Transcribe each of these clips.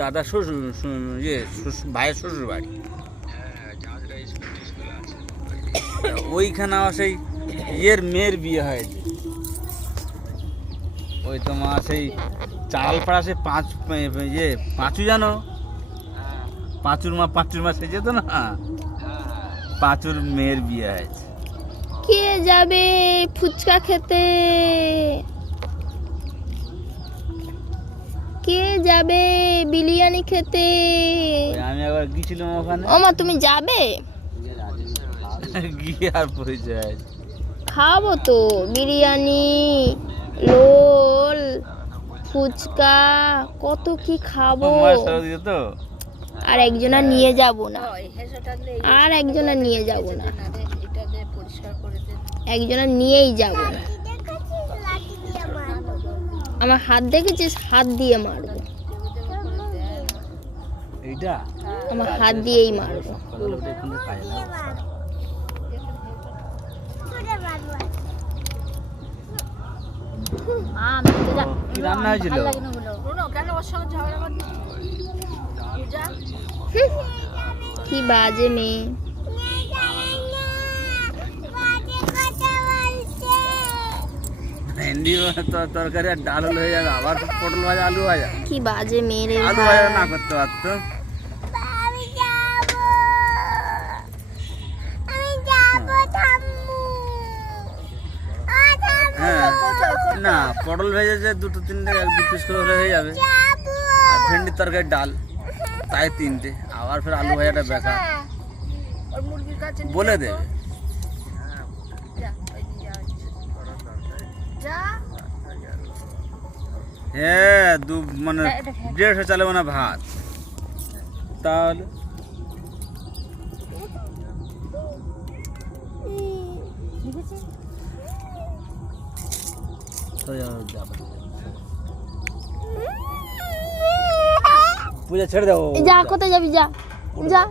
দাদা শ্বশুর ভাইয়ের শ্বশুর বাড়ি। ওইখানে আমার সেই মেয়ের বিয়ে হয়েছে। ওই তোমার সেই চালপাড়া সে পাঁচু জানো, পাঁচুর মা সে যেত না, পাঁচুর মেয়ের বিয়ে হয়েছে। কে যাবে ফুচকা খেতে? কে যাবে বিরিয়ানি খেতে? আমি একবার গিয়েছিলাম ওখানে। ওমা তুমি যাবে? গিয়ে আর পরিচয় খাবো তো বিরিয়ানি, রোল, ফুচকা, কত কি খাবো। তো আর একজনা নিয়ে যাব না, আর একজনা নিয়ে যাব না, একজনা নিয়েই যাব না। আমার হাত দেখেছিস? হাত দিয়ে মারবো, এইটা আমার হাত দিয়েই মারবো। কি রান্না হয়েছিল? কি বাজে মেয়ে। ভেন্ডি তরকারি আর ডাল হয়ে যাবে, আবার পটল ভাজা, আলু ভাজা। কি বাজে মেয়ে রে। আলু ভাজা না করতে পারতো। হ্যাঁ না, পটল ভেজেছে দুটো তিনটে, দু পিস করে হলে হয়ে যাবে। আর ভেন্ডির তরকারি ডাল, তাই তিনটে। আবার ফের আলু ভাজাটা বেকার, বলে দেবে। হ্যাঁ মানে 150 চালাবো না ভাত, তাহলে পূজা ছেড়ে দেবো। যা, কোথায় যাবি? যা যা,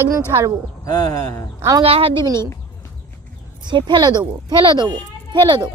একদম ছাড়বো। হ্যাঁ হ্যাঁ হ্যাঁ, আমার গায়ে হাত দিবি নি, সে ফেলে দেবো, ফেলে দেবো, ফেলে দেবো।